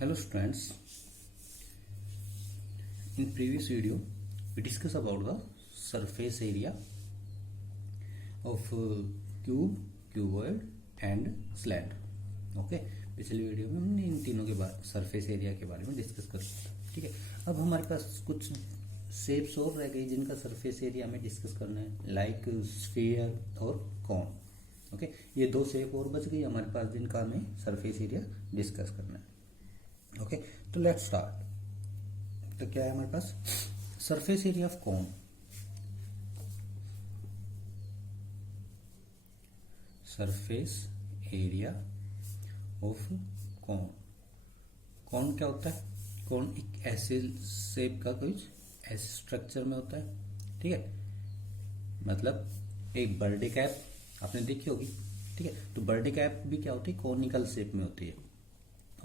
Hello students, in previous video we discussed about the surface area of cube, cuboid and cylinder. Okay पिछले video में हमने इन तीनों के बारे सरफेस एरिया के बारे में डिस्कस कर लिया था। ठीक है, अब हमारे पास कुछ शेप्स और रह गई जिनका सरफेस एरिया हमें डिस्कस करना है, लाइक स्फीयर और कॉन। ओके, ये दो शेप और बच गई हमारे पास जिनका हमें सरफेस एरिया डिस्कस करना है। ओके, तो लेट्स स्टार्ट। तो क्या है हमारे पास surface area of cone. Surface area of cone. Cone क्या होता है? कॉन एक ऐसे शेप का कुछ ऐसे स्ट्रक्चर में होता है। ठीक है, मतलब एक बर्थडे कैप आपने देखी होगी। ठीक है, तो बर्थडे कैप भी क्या होती है? कॉनिकल शेप में होती है।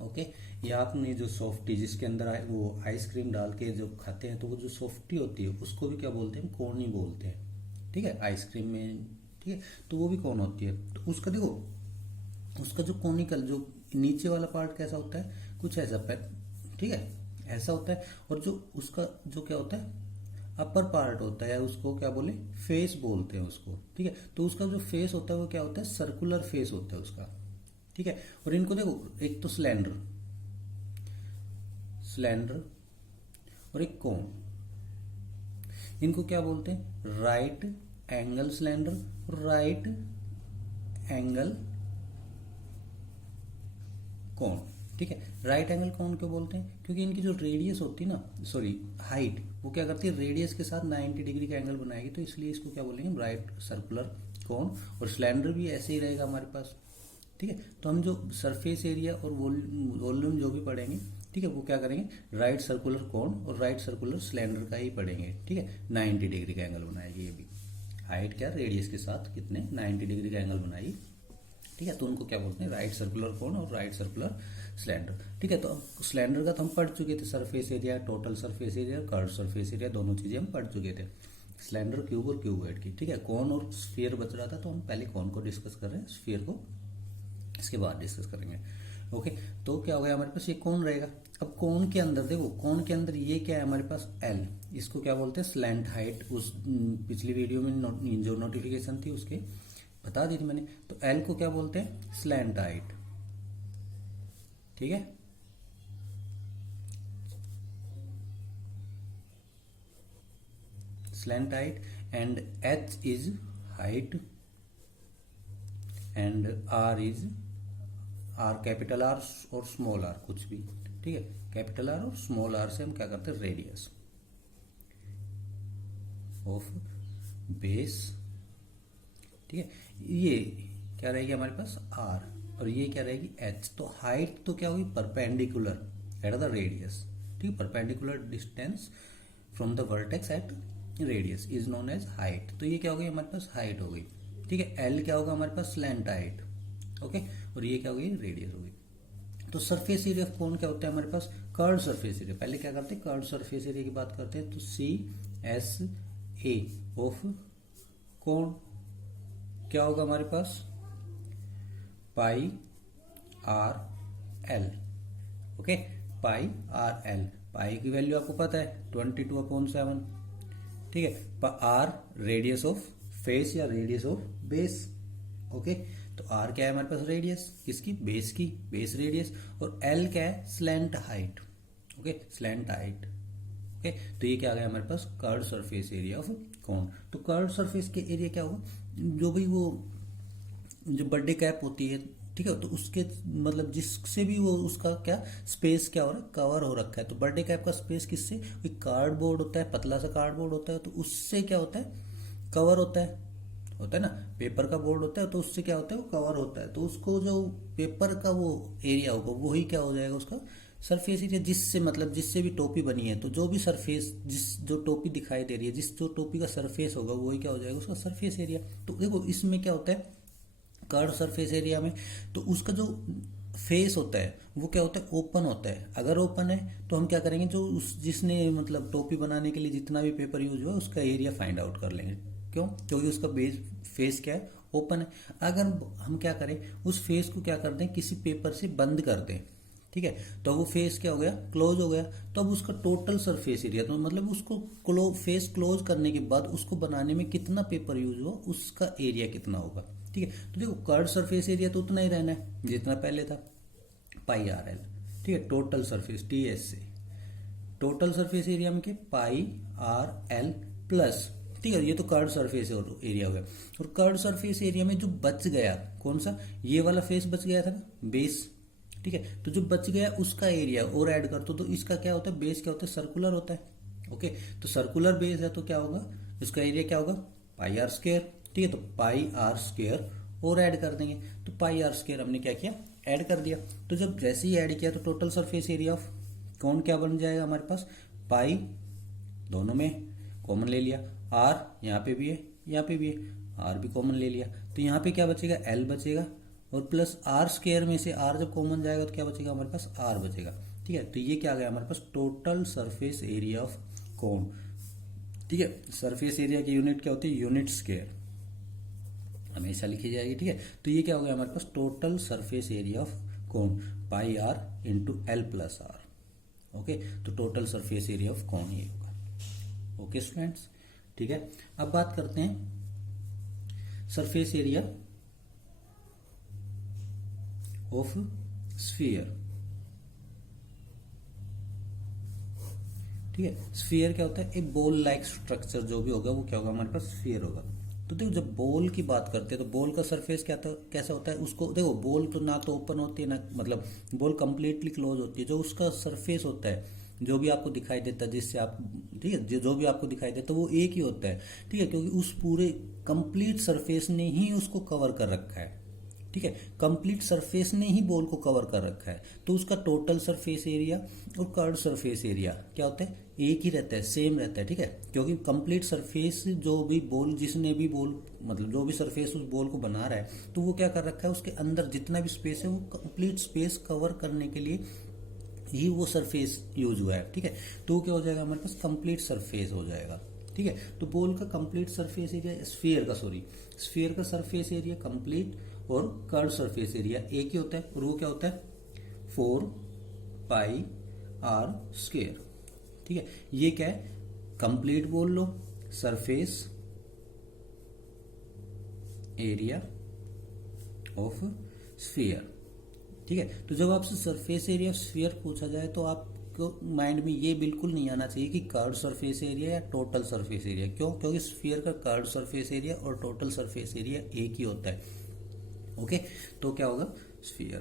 ओके, या आपने जो सॉफ्टी जिसके अंदर वो आइसक्रीम डाल के जो खाते हैं तो वो जो सॉफ्टी होती है उसको भी क्या बोलते हैं? कॉन ही बोलते हैं। ठीक है, आइसक्रीम में। ठीक है, तो वो भी कॉन होती है। तो उसका देखो, उसका जो कॉनिकल जो नीचे वाला पार्ट कैसा होता है? कुछ ऐसा। ठीक है, ऐसा होता है। और जो उसका जो क्या होता है? अपर पार्ट होता है, उसको क्या बोले? फेस बोलते हैं उसको। ठीक है, तो उसका जो फेस होता है वो क्या होता है? सर्कुलर फेस होता है उसका। ठीक है, और इनको देखो, एक तो सिलेंडर सिलेंडर और एक कोन, इनको क्या बोलते हैं? Right angle cylinder, right angle cone. ठीक है, राइट एंगल कोन क्यों बोलते हैं? क्योंकि इनकी जो रेडियस होती है ना, सॉरी हाइट, वो क्या करती है? रेडियस के साथ 90 डिग्री का एंगल बनाएगी, तो इसलिए इसको क्या बोलेंगे? Right circular cone. और सिलेंडर भी ऐसे ही रहेगा हमारे पास। ठीक है, तो हम जो सरफेस एरिया और वॉल्यूम जो भी पढ़ेंगे, ठीक है, वो क्या करेंगे? राइट सर्कुलर कोन और राइट सर्कुलर सिलेंडर का ही पढ़ेंगे। ठीक है, 90 डिग्री का एंगल बनाएगी ये भी। हाइट क्या? रेडियस के साथ कितने? 90 डिग्री का एंगल बनाएगी। ठीक है, तो उनको क्या बोलते हैं? राइट सर्कुलर कोन और राइट सर्कुलर सिलेंडर। ठीक है, तो सिलेंडर का तो हम पढ़ चुके थे, surface area, total surface area, curve surface area, दोनों चीजें हम पढ़ चुके थे। सिलेंडर, क्यूब और क्यूबॉइड की। ठीक है, कोन और स्फीयर बच रहा था, तो हम पहले कोन को डिस्कस कर रहे हैं, स्फीयर को इसके बाद डिस्कस करेंगे। ओके, तो क्या हो गया हमारे पास? ये कोन रहेगा। अब कोन के अंदर देखो, कोन के अंदर ये क्या है हमारे पास? एल। इसको क्या बोलते हैं? Slant height. उस पिछली वीडियो में जो नोटिफिकेशन थी उसके बता दी थी मैंने। तो एल को क्या बोलते हैं? Slant height. ठीक है, slant height. And H is height and R is R, capital R और स्मॉल आर, कुछ भी। ठीक है, कैपिटल आर और स्मॉल आर से हम क्या करते हैं? Radius of base. ठीक है, ये क्या रहेगी हमारे पास? आर, और ये क्या रहेगी? एच। तो हाइट तो क्या होगी? Perpendicular at the radius. ठीक है, perpendicular distance from the vertex at radius is known as height. तो ये क्या हो गई हमारे पास? हाइट हो गई। ठीक है, एल क्या होगा हमारे पास? Slant height. ओके, और ये क्या हो गई? रेडियस हो गई। तो सरफेस एरिया ऑफ कोन क्या होता है हमारे पास? Curve surface area. पहले क्या करते हैं? कर्व सरफेस एरिया की बात करते हैं। तो C S A of cone क्या होगा हमारे पास? Pi r l. Okay, pi r l. Pi की वैल्यू आपको पता है 22/7। ठीक है, आर रेडियस ऑफ फेस या रेडियस ऑफ बेस। ओके, तो आर क्या है हमारे पास? रेडियस किसकी? बेस की, बेस रेडियस। और एल क्या है? Slant height. Okay, slant height. Okay, तो ये क्या आ गया हमारे पास? Curve surface area of cone. तो कर्व सरफेस के एरिया क्या होगा? जो भी वो जो बर्थडे कैप होती है, ठीक है, तो उसके मतलब जिससे भी वो उसका क्या स्पेस क्या हो रहा है? कवर हो रखा है। तो बर्थडे कैप का स्पेस किससे? कार्डबोर्ड होता है, पतला सा कार्डबोर्ड होता है, तो उससे क्या होता है? कवर होता है ना, पेपर का बोर्ड होता है, तो उससे क्या होता है? वो कवर होता है। तो उसको जो पेपर का वो एरिया होगा वही क्या हो जाएगा? उसका सरफेस एरिया। जिससे मतलब जिससे भी टोपी बनी है, तो जो भी सरफेस जो टोपी दिखाई दे रही है, जो टोपी का सरफेस होगा वही क्या हो जाएगा? उसका सरफेस एरिया। तो देखो, इसमें क्या होता है? कर्व सरफेस एरिया में तो उसका जो फेस होता है वो क्या होता है? ओपन होता है। अगर ओपन है तो हम क्या करेंगे? जो उस जिसने मतलब टोपी बनाने के लिए जितना भी पेपर यूज हुआ उसका एरिया फाइंड आउट कर लेंगे। क्यों? क्योंकि उसका बेस फेस क्या है? ओपन है। अगर हम क्या करें? उस फेस को क्या कर दें? किसी पेपर से बंद कर दें। ठीक है। तो वो फेस क्या हो गया, क्लोज हो गया। तो अब उसका टोटल सरफेस एरिया, तो मतलब उसको फेस क्लोज करने के बाद उसको बनाने में कितना पेपर यूज हुआ, उसका एरिया कितना होगा। ठीक है, तो देखो कर्व सरफेस एरिया तो उतना ही रहना है जितना पहले था, पाई आर एल। ठीक है, टोटल सरफेस टी एस से टोटल सरफेस एरिया में क्या, पाई आर एल प्लस, ठीक है, ये तो कर्व सरफेस एरिया हो गया। और कर्व सरफेस एरिया में जो बच गया कौन सा, ये वाला फेस बच गया था ना, बेस। ठीक है, तो जो बच गया उसका एरिया और ऐड कर दो, तो इसका क्या होता है, बेस क्या होता है, सर्कुलर होता है। ओके, तो सर्कुलर बेस है तो क्या होगा, इसका एरिया क्या होगा, पाई आर स्क्वायर। ठीक है, तो पाई आर स्क्वायर और ऐड कर देंगे, तो पाई आर स्क्वायर हमने क्या किया, ऐड कर दिया। तो जब जैसे ही ऐड किया तो टोटल सरफेस एरिया ऑफ कौन क्या बन जाएगा हमारे पास, पाई दोनों में कॉमन ले लिया, आर यहाँ पे भी है यहाँ पे भी है, आर भी कॉमन ले लिया, तो यहाँ पे क्या बचेगा, एल बचेगा, और प्लस आर स्क्वायर में से आर जब कॉमन जाएगा तो क्या बचेगा हमारे पास, आर बचेगा। ठीक है, तो ये क्या आ गया हमारे पास, total surface area of cone. ठीक है, सरफेस एरिया की यूनिट क्या होती है, यूनिट स्क्वायर हमेशा लिखी जाएगी। ठीक है, तो ये क्या हो गया हमारे पास, total surface area of cone pi r into l plus r. Okay, तो total surface area of cone ये होगा। ओके स्टूडेंट्स, ठीक है, अब बात करते हैं सरफेस एरिया ऑफ स्फीयर। ठीक है, स्फीयर क्या होता है, एक बॉल लाइक स्ट्रक्चर जो भी होगा वो क्या होगा हमारे पास, स्फीयर होगा। तो देखो जब बॉल की बात करते हैं तो बॉल का सरफेस क्या था, कैसा होता है, उसको देखो बॉल तो ना तो ओपन होती है ना, मतलब बॉल कंप्लीटली क्लोज होती है। जो उसका सरफेस होता है, जो भी आपको दिखाई देता है जिससे आप, ठीक है, जो भी आपको दिखाई देता है वो एक ही होता है। ठीक है, क्योंकि उस पूरे कंप्लीट सरफेस ने ही उसको कवर कर रखा है। ठीक है, कंप्लीट सरफेस ने ही बॉल को कवर कर रखा है, तो उसका टोटल सरफेस एरिया और कर्व सरफेस एरिया क्या होता है, एक ही रहता है, सेम रहता है। ठीक है, क्योंकि कंप्लीट सरफेस जो भी बॉल, जिसने भी बॉल, मतलब जो भी सरफेस उस बॉल को बना रहा है, तो वो क्या कर रखा है, उसके अंदर जितना भी स्पेस है वो कंप्लीट स्पेस कवर करने के लिए ही वो सरफेस यूज हुआ है। ठीक है, तो क्या हो जाएगा हमारे पास, कंप्लीट सरफेस हो जाएगा। ठीक है, तो बॉल का कंप्लीट सरफेस एरिया, स्फीयर का सरफेस एरिया कंप्लीट और कर्व सरफेस एरिया एक ही होता है, और वो क्या होता है, 4 पाई आर स्क्वायर। ठीक है, ये क्या है, कंप्लीट बोल लो, सरफेस एरिया ऑफ स्फीयर। ठीक है, तो जब आपसे सरफेस एरिया ऑफ स्फीयर पूछा जाए तो आपको माइंड में ये बिल्कुल नहीं आना चाहिए कि कर्व सरफेस एरिया या टोटल सरफेस एरिया। क्यों, क्योंकि स्फीयर का कर्व सरफेस एरिया और टोटल सरफेस एरिया एक ही होता है। ओके, तो क्या होगा, स्फीयर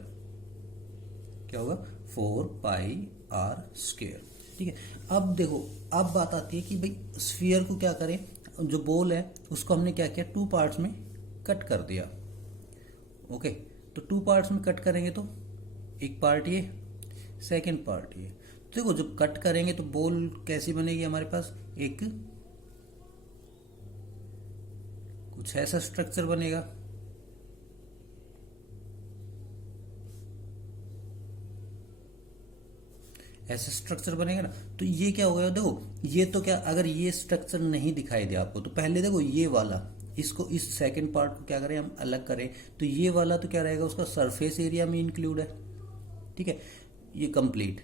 क्या होगा, 4 पाई आर स्क्वायर। ठीक है, अब देखो, अब बात आती है कि भाई स्फीयर को क्या करें, जो बॉल है उसको हमने क्या किया, 2 पार्ट्स में कट कर दिया। ओके, तो 2 पार्ट्स में कट करेंगे तो एक पार्ट ये, सेकंड पार्ट ये। तो देखो जब कट करेंगे तो बॉल कैसी बनेगी हमारे पास, एक कुछ ऐसा स्ट्रक्चर बनेगा। ऐसा स्ट्रक्चर बनेगा ना, तो ये क्या हो गया, देखो ये तो क्या, अगर ये स्ट्रक्चर नहीं दिखाई दे आपको तो पहले देखो ये वाला, इसको इस सेकंड पार्ट को क्या करें हम अलग करें, तो ये वाला तो क्या रहेगा, उसका सरफेस एरिया में इंक्लूड है। ठीक है, ये कंप्लीट।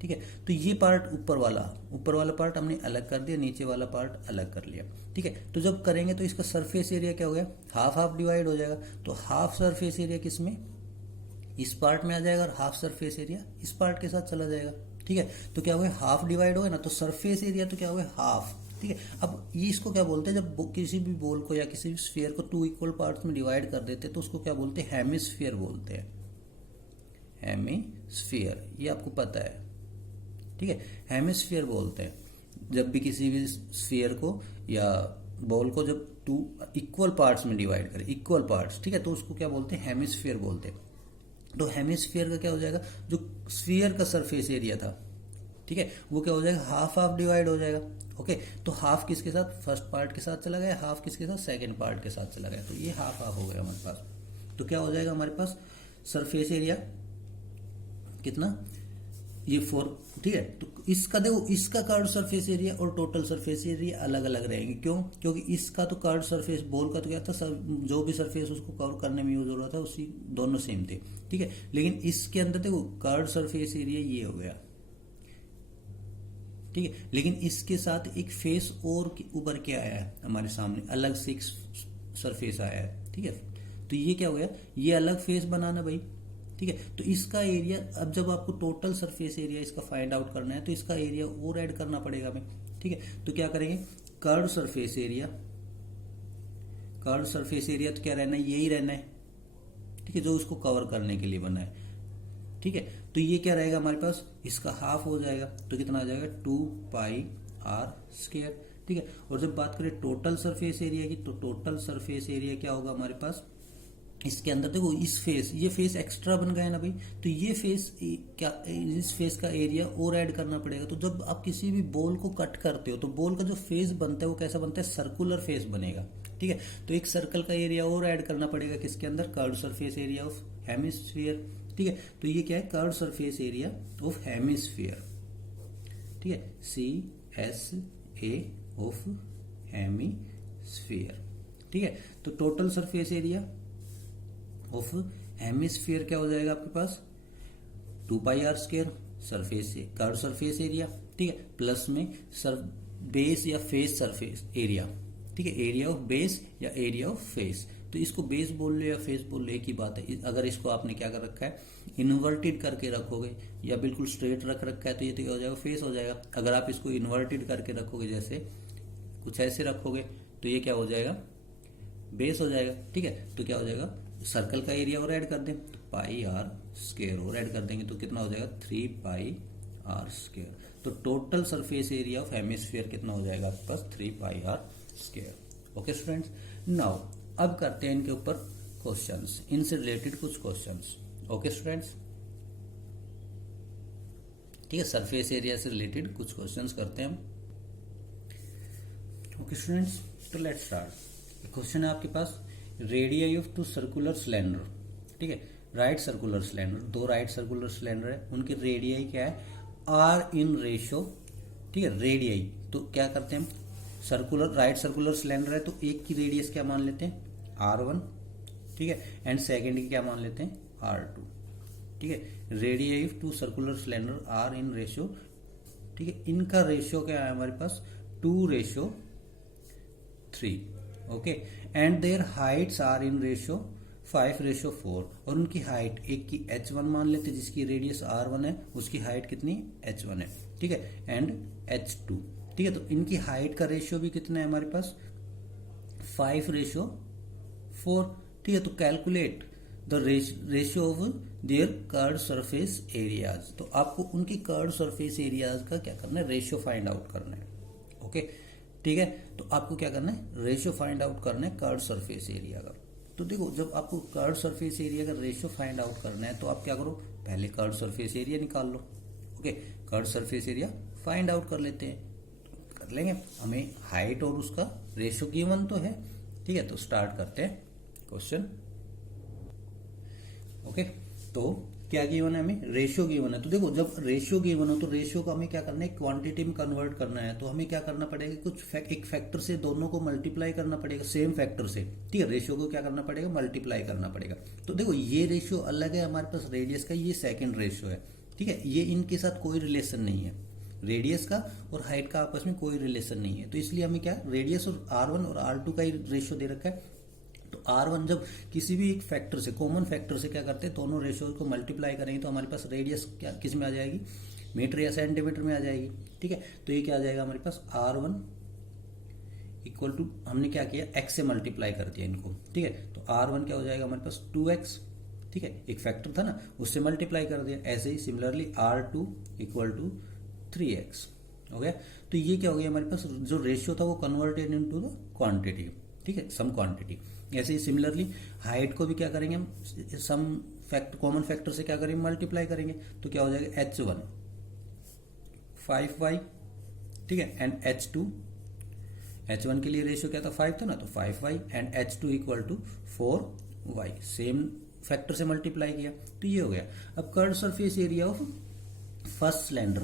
ठीक है, तो ये पार्ट ऊपर वाला पार्ट हमने अलग कर दिया, नीचे वाला पार्ट अलग कर लिया। ठीक है, तो जब करेंगे तो इसका सरफेस एरिया क्या हो गया, हाफ हाफ डिवाइड हो जाएगा। तो हाफ सरफेस एरिया किस में, इस पार्ट में आ जाएगा, और हाफ सरफेस एरिया इस पार्ट के साथ चला जाएगा। ठीक है, तो क्या हो गया, हाफ डिवाइड हो गया ना, तो सरफेस एरिया तो क्या हो गया, हाफ। ठीक है, अब ये इसको क्या बोलते हैं, जब किसी भी बॉल को या किसी भी स्फीयर को 2 इक्वल पार्ट्स में डिवाइड कर देते हैं तो उसको क्या बोलते हैं, हेमिस्फीयर बोलते हैं। हेमिस्फीयर, ये आपको पता है। ठीक है, हेमिस्फीयर बोलते हैं जब भी किसी भी स्फीयर को या बॉल को जब 2 इक्वल पार्ट्स में डिवाइड करें, इक्वल पार्ट्स। ठीक है, तो उसको क्या बोलते हैं, हेमिस्फीयर बोलते हैं। तो हेमिस्फीयर का क्या हो जाएगा, जो स्फीयर का सरफेस एरिया था, ठीक है, वो क्या हो जाएगा, हाफ हाफ डिवाइड हो जाएगा। ओके, तो हाफ किसके साथ, फर्स्ट पार्ट के साथ चला गया, हाफ किसके साथ, सेकंड पार्ट के साथ चला गया, तो ये हाफ हाफ हो गया हमारे पास। तो क्या हो जाएगा हमारे पास, सरफेस एरिया कितना, ये 4, ठीक है। तो इसका देखो, इसका कर्व सरफेस एरिया और टोटल सरफेस एरिया अलग अलग रहेंगे। क्यों? क्योंकि इसका तो कर्व सरफेस, बॉल का तो क्या था सर, जो भी सरफेस उसको कवर करने में यूज हो रहा था उसी दोनों सेम थे, ठीक है। लेकिन इसके अंदर देखो कर्व सरफेस एरिया ये हो गया, ठीक है। लेकिन इसके साथ एक फेस और उभर के आया है हमारे सामने, अलग से एक सरफेस आया है, ठीक है। तो ये क्या हो गया, ये अलग फेस बनाना भाई, ठीक है। तो इसका एरिया, अब जब आपको टोटल सरफेस एरिया इसका फाइंड आउट करना है तो इसका एरिया और ऐड करना पड़ेगा हमें, ठीक है। तो क्या करेंगे, curve surface area, curve surface area तो क्या रहना है, यही रहना है, ठीक है, जो उसको कवर करने के लिए बना है, ठीक है। तो ये क्या रहेगा हमारे पास, इसका हाफ हो जाएगा, तो कितना आ जाएगा 2πr², ठीक है। और जब बात करें टोटल सरफेस एरिया की, तो टोटल सरफेस एरिया क्या होगा हमारे पास, इसके अंदर देखो इस फेस, ये फेस एक्स्ट्रा बन गया ना भाई, तो ये फेस क्या, इस फेस का एरिया और ऐड करना पड़ेगा। तो जब आप किसी भी बॉल को कट करते हो तो बॉल का जो फेस बनता है वो कैसा बनता है, सर्कुलर फेस बनेगा, ठीक है। तो एक सर्कल का एरिया और ऐड करना पड़ेगा किसके अंदर, curve surface area of hemisphere, ठीक है। तो ये क्या है, curve surface area of hemisphere, ठीक है, CSA ऑफ हेमिस्फीयर, ठीक है। तो total surface area of hemisphere क्या हो जाएगा आपके पास, 2πr² सरफेस से कर्व सरफेस एरिया, ठीक है, प्लस में बेस या फेस सरफेस एरिया, ठीक है, एरिया ऑफ बेस या एरिया ऑफ फेस। तो इसको बेस बोल लो या फेस बोल लो, एक ही बात है। अगर इसको आपने क्या कर रखा है, इन्वर्टेड करके रखोगे या बिल्कुल स्ट्रेट रख रखा है तो ये तो क्या हो जाएगा, फेस हो जाएगा। अगर आप इसको इन्वर्टेड करके रखोगे, जैसे कुछ ऐसे रखोगे, तो ये क्या हो जाएगा, बेस हो जाएगा, ठीक है। तो क्या हो जाएगा, सर्कल का एरिया और ऐड कर दें, तो πr² और ऐड कर देंगे तो कितना हो जाएगा 3πr²। तो total surface area of hemisphere कितना हो जाएगा आपके पास, 3πr²। ओके स्टूडेंट्स, नाउ अब करते हैं इनके ऊपर क्वेश्चंस, इनसे रिलेटेड कुछ क्वेश्चंस। ओके स्टूडेंट्स, ठीक है, सरफेस एरिया से रिलेटेड कुछ क्वेश्चंस करते हैं हम। ओके स्टूडेंट्स, तो लेट्स स्टार्ट। क्वेश्चन है आपके पास, रेडियाई ऑफ 2 सर्कुलर सिलेंडर, ठीक है, right circular cylinder, 2 right circular cylinder है, उनकी रेडियाई क्या है, आर इन रेशो, ठीक है। रेडियाई तो क्या करते हैं हम, सर्कुलर, राइट सर्कुलर सिलेंडर है तो एक की रेडियस क्या मान लेते हैं, R1, ठीक है, एंड सेकेंड की क्या मान लेते हैं, R2, ठीक है। Radii of 2 circular cylinder are in ratio, ठीक है, इनका रेशियो क्या है हमारे पास, 2:3, okay, and their heights are in ratio 5:4, और उनकी हाइट, एक की h1 मान लेते जिसकी रेडियस R1 है, उसकी हाइट कितनी h1 है, ठीक है, एंड h2, ठीक है। तो इनकी हाइट का रेशियो भी कितना है हमारे पास, 5:4, ठीक है। तो calculate the ratio of their curve surface areas, तो आपको उनकी कर्व सरफेस एरियाज का क्या करना है, रेशियो फाइंड आउट करना है, ओके, ठीक है। तो आपको क्या करना है, रेशियो फाइंड आउट करना है कर्व सरफेस एरिया का। तो देखो, जब आपको कर्व सरफेस एरिया का रेशियो फाइंड आउट करना है तो आप क्या करो, पहले कर्व सरफेस एरिया निकाल लो, okay. Curve surface area find out कर लेते हैं, कर लेंगे, हमें हाइट और उसका रेशियो गिवन तो है, ठीक है। तो स्टार्ट करते हैं क्वेश्चन, ओके। तो क्या गिवन है, हमें रेशियो गिवन है। तो देखो, जब रेशियो गिवन हो तो रेशियो को हमें क्या करना है, क्वांटिटी में कन्वर्ट करना है। तो हमें क्या करना पड़ेगा, कुछ एक फैक्टर से दोनों को मल्टीप्लाई करना पड़ेगा, सेम फैक्टर से, ठीक है। रेशियो को क्या करना पड़ेगा, मल्टीप्लाई करना पड़ेगा। तो देखो, ये रेशियो अलग है हमारे पास रेडियस का, ये सेकेंड रेशियो है, ठीक है। ये इनके साथ कोई रिलेशन नहीं है, रेडियस का और हाइट का आपस में कोई रिलेशन नहीं है। तो इसलिए हमें क्या, रेडियस और R1 और R2 का ही रेशियो दे रखा है। तो R1 जब किसी भी एक फैक्टर से, कॉमन फैक्टर से क्या करते हैं, दोनों रेशियो को मल्टीप्लाई करेंगे तो हमारे पास रेडियस क्या किस में आ जाएगी, मीटर या सेंटीमीटर में आ जाएगी, ठीक है। तो ये क्या आ जाएगा हमारे पास, R1 इक्वल टू, हमने क्या किया, x से मल्टीप्लाई कर दिया इनको, ठीक है। तो R1 क्या हो जाएगा हमारे पास 2x, ठीक है, एक फैक्टर था ना, उससे मल्टीप्लाई कर दिया। ऐसे ही similarly R2 equal to 3x हो गया। तो ये क्या हो गया हमारे पास, जो रेशियो था वो कन्वर्टेड इनटू द क्वांटिटी, ठीक है, सम क्वांटिटी। ऐसे ही सिमिलरली हाइट को भी क्या करेंगे हम, सम कॉमन फैक्टर से क्या करेंगे, मल्टीप्लाई करेंगे। तो क्या हो जाएगा, h1 5y, ठीक है, एंड h1 के लिए रेशियो क्या था, 5 था ना, तो 5y, and h2 equal to 4y, same factor से मल्टीप्लाई किया। तो ये हो गया। अब curve surface area of first cylinder,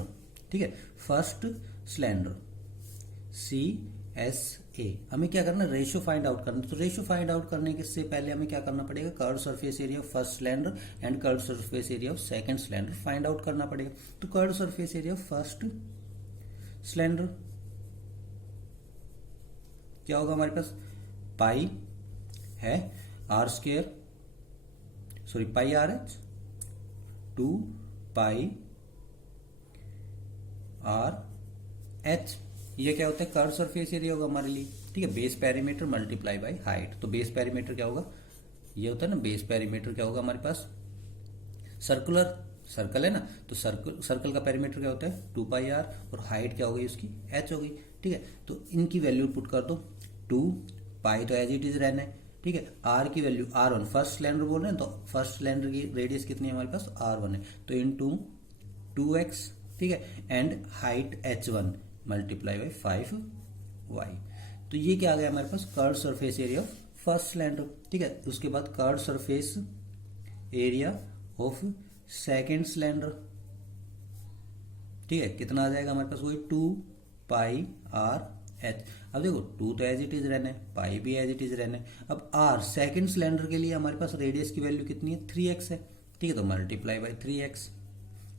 ठीक है, फर्स्ट सिलेंडर CSA। हमें क्या करना है, रेशियो फाइंड आउट करना। तो रेशियो फाइंड आउट करने के से पहले हमें क्या करना पड़ेगा, curved surface area of first cylinder and curved surface area of second cylinder find out करना पड़ेगा। तो curved surface area of first cylinder क्या होगा हमारे पास, पाई है R square, sorry pi R H 2 pi R H. ये क्या होता है, कर्व सरफेस एरिया होगा हमारे लिए, ठीक है, base perimeter multiply by height. तो बेस पेरीमीटर क्या होगा, ये होता है ना, बेस पेरीमीटर क्या होगा हमारे पास, सर्कुलर, सर्कल है ना, तो सर्कल का पेरीमीटर क्या होता है 2 पाई आर, और हाइट क्या होगी उसकी h होगी, ठीक है। तो इनकी वैल्यू पुट कर दो, 2 पाई तो एज इट इज रहना है, ठीक है, r की वैल्यू r1, फर्स्ट सिलेंडर बोल रहे हैं तो फर्स्ट सिलेंडर की रेडियस कितनी है हमारे पास, r1 है, तो इनटू 2x, ठीक है, and height h1 multiply by 5y। तो ये क्या आ गया हमारे पास, curve surface area of first cylinder, ठीक है। उसके बाद curve surface area of second cylinder, ठीक है, कितना आ जाएगा हमारे पास, वही 2 पाई आर एच। अब देखो 2 तो एज इट इज रहना है, पाई भी एज इट इज रहना है। अब r सेकेंड सिलेंडर के लिए हमारे पास रेडियस की वैल्यू कितनी है, 3x है, ठीक है, तो multiply by 3x।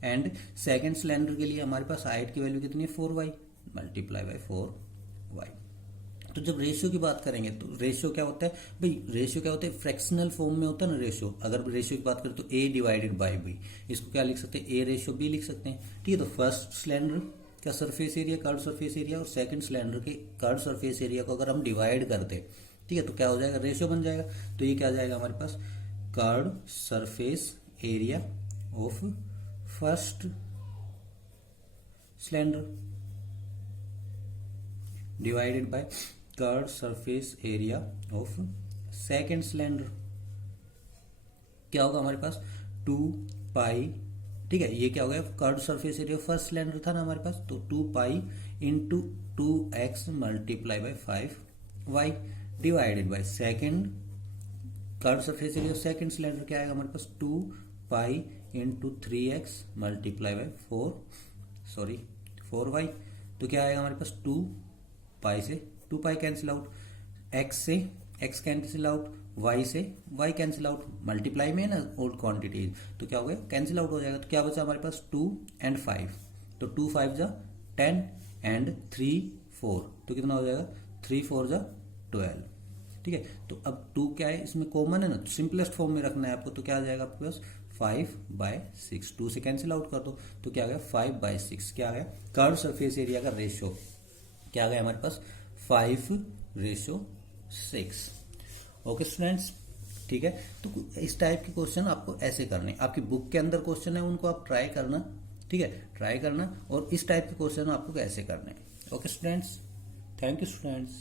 And second cylinder के लिए हमारे पास हाइट की वैल्यू कितनी है, 4y, मल्टीप्लाई बाई 4y। तो जब रेशियो की बात करेंगे तो रेशियो क्या होता है भाई, रेशियो क्या होता है, फ्रैक्शनल फॉर्म में होता है ना रेशियो। अगर रेशियो की बात करें तो a डिवाइडेड बाई b, इसको क्या लिख सकते हैं, a रेशियो b लिख सकते हैं, ठीक है। तो फर्स्ट सिलेंडर का surface area, curve surface area, और सेकंड सिलेंडर के कर्व सरफेस एरिया को अगर हम डिवाइड कर दे, ठीक है, तो क्या हो जाएगा, रेशियो बन जाएगा। तो ये क्या आ जाएगा हमारे पास, curve surface area of first cylinder divided by curve surface area of second cylinder, क्या होगा हमारे पास, 2 पाई, ठीक है, ये क्या हो गया, curve surface area first cylinder था ना हमारे पास, तो 2 pi into 2x multiply by 5y divided by second curve surface area second cylinder, क्या आएगा हमारे पास, 2 pi into 3x multiply by 4y। तो क्या आएगा हमारे पास, 2 पाई से 2 पाई कैंसिल आउट, x से x कैंसिल आउट, y से y कैंसिल आउट, मल्टीप्लाई में है ना ओल्ड क्वांटिटीज, तो क्या हो गया, कैंसिल आउट हो जाएगा। तो क्या बचा हमारे पास, 2 एंड 5, तो 2 5 जा 10 एंड 3 4, तो कितना हो जाएगा, 3 4 जा 12, ठीक है। तो अब 2 क्या है इसमें कॉमन है ना, सिंपलेस्ट फॉर्म में रखना है आपको, तो क्या आ जाएगा आपके पास, 5/6, 2 से कैंसिल आउट कर दो, तो क्या आ गया 5/6, क्या आ गया, कर्व सरफेस एरिया का रेशियो क्या आ गया हमारे पास, 5/6। ओके स्टूडेंट्स, ठीक है। तो इस टाइप के क्वेश्चन आपको ऐसे करने, आपकी बुक के अंदर क्वेश्चन है उनको आप ट्राई करना, ठीक है, ट्राई करना, और इस टाइप के क्वेश्चन आपको कैसे करने। Okay students, thank you students.